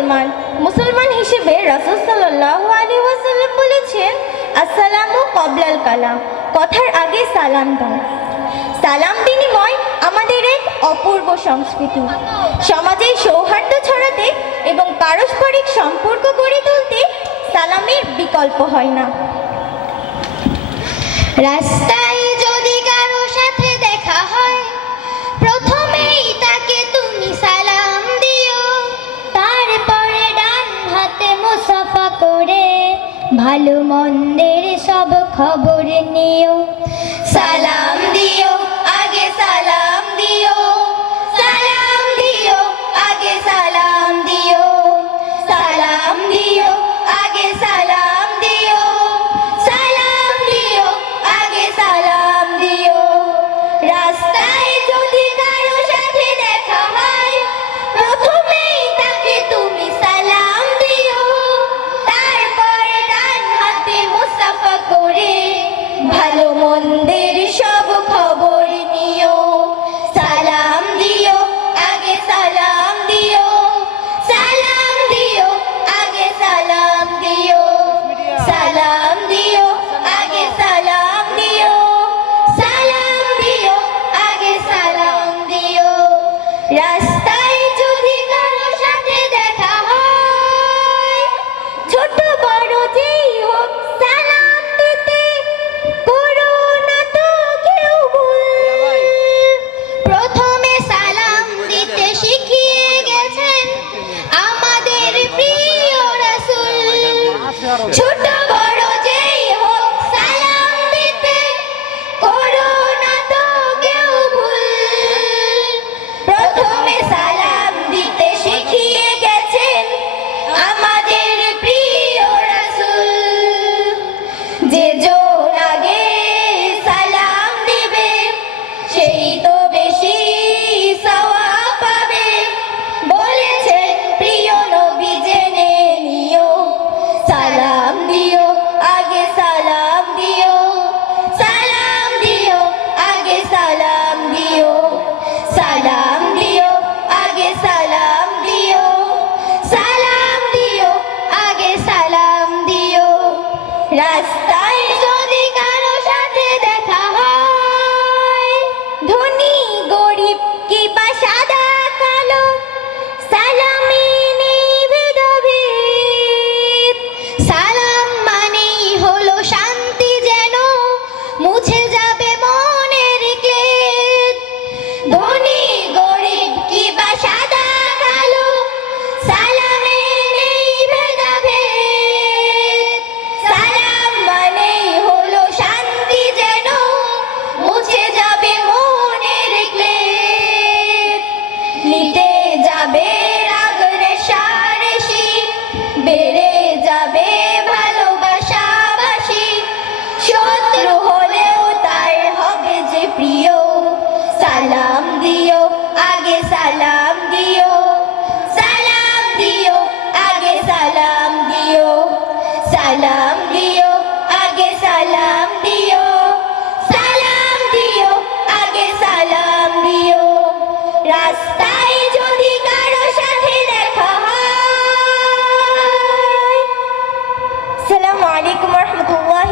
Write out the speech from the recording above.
মুসলমান। মুসলমান হিসেবে রাসূল সাল্লাল্লাহু আলাইহি ওয়াসাল্লাম বলেছেন, আসসালামু কবলাল কালাম। কথার আগে সালাম দাও। সালাম বিনিময় আমাদের এক অপূর্ব সংস্কৃতি। সমাজে সৌহার্দ্য ছড়াতে এবং পারস্পরিক সম্পর্ক গড়ে তুলতে সালামের বিকল্প হয় না। রাস্তায় ভালো মন্দের সব খবর নিও। সালাম ছোট সালাম দিও। সালাম দিও, আগে সালাম দিও। সালাম দিও, আগে সালাম দিও। রাস্তায় যদি কারও সাথে দেখা হয়। সালাম আলাইকুম রহমতুল্লাহ